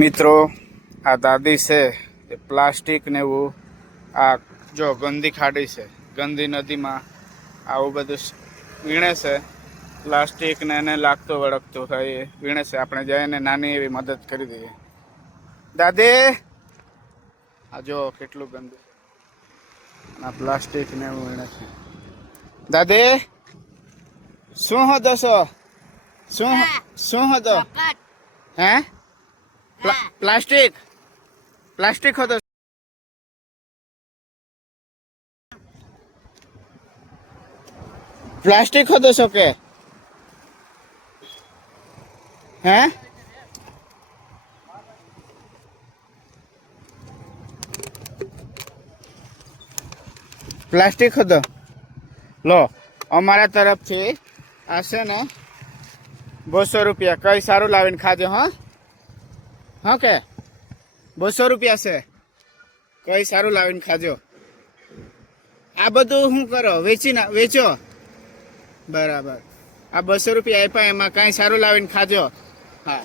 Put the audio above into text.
મિત્રો આ દાદી છે એ પ્લાસ્ટિક ને એવું આ જો ગંદી ખાડી છે, ગંદી નદીમાં આવું બધું વીણે છે. પ્લાસ્ટિક ને એને લાગતું વળગતું હોય એ વીણે છે. આપણે જઈને નાની એવી મદદ કરી દઈએ. દાદી આ જો કેટલું ગંદુ આ પ્લાસ્ટિક ને એવું વીણે છે. દાદી શું હતો શું હતો હે પ્લાસ્ટિક હતો પ્લાસ્ટિક હતો છો કે હે પ્લાસ્ટિક હતો લો અમારા તરફથી આ છે ને 200 રૂપિયા કઈ સારું લાવીને ખાજો. હા કે 200 રૂપિયા છે, કઈ સારું લાવીને ખાજો. આ બધું શું કરો વેચો બરાબર. આ 200 રૂપિયા આપ્યા એમાં કઈ સારું લાવીને ખાજો. હા.